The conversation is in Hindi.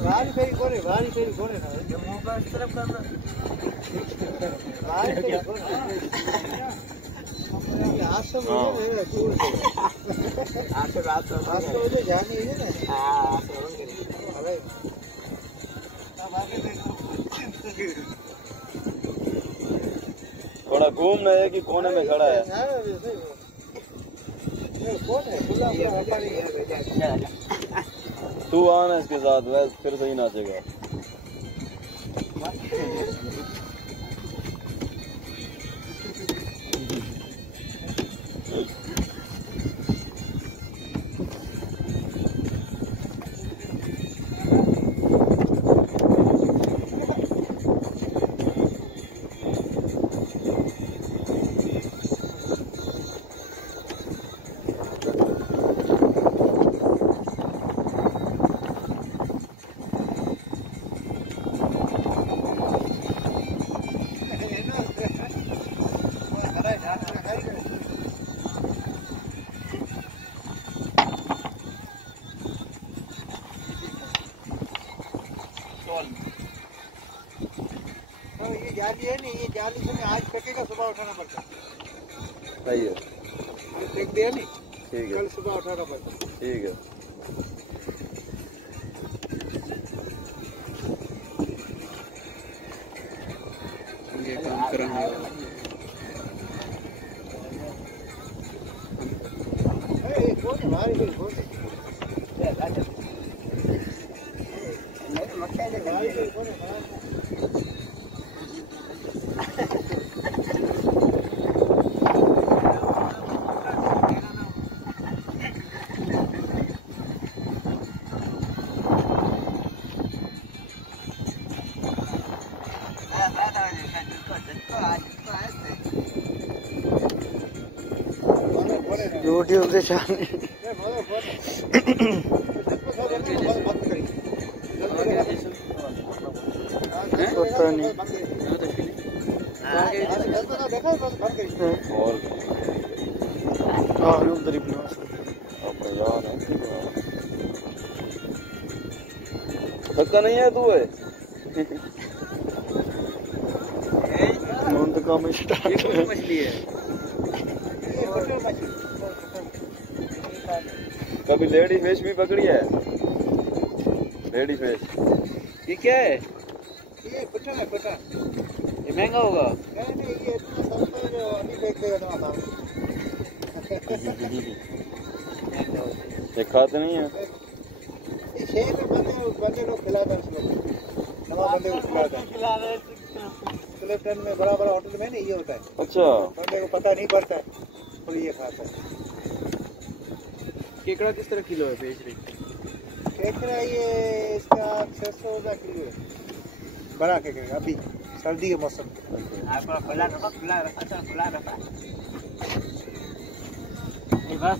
वारी फेरी कोने ना मोबाइल तरफ करना वारी फेरी कोने आज तो मुझे दूर आज तो रात तो मुझे जानी है ना हां अरे अब आगे देखो थोड़ा घूमना है कि कोने में खड़ा है कौन है खुला तू आना इसके साथ वैसे फिर सही नाचेगा तो ये जाली है नहीं, ये जाली से आज फेंकेगा सुबह उठाना पड़ता है। सही है, फेंक दिया नहीं, ठीक है, कल सुबह उठाना पड़ता है। ठीक है। ये काम करेंगे कौन है भाई कौन है यूट्यूब से चैनल पता नहीं और उधर ही बना अपने यार है थका नहीं है तू है नॉन तो काम स्टार्ट है। मछली है कभी लेडी फिश भी पकड़ी है? लेडी फिश ये क्या है? ये कुटा है कुटा। ये महंगा होगा? नहीं ये इतना सस्ता है जो अभी बेच देगा ना ये खाते नहीं है? ये शहर में बंदे लोग खिलाते हैं इसमें। नवा बंदे को खिलाते हैं। स्लेफ्टन में बड़ा बड़ा होटल में नहीं ये होता है। अच्छा। बंदे को पता नहीं पड़ता है और ये खाता है। केकड़ा किस तरह किलो है बेच रही? केकड़ा ये इसका 600 का किलो है। बड़ा केकड़ा अभी सर्दी के मौसम में। खुला रखा ये बस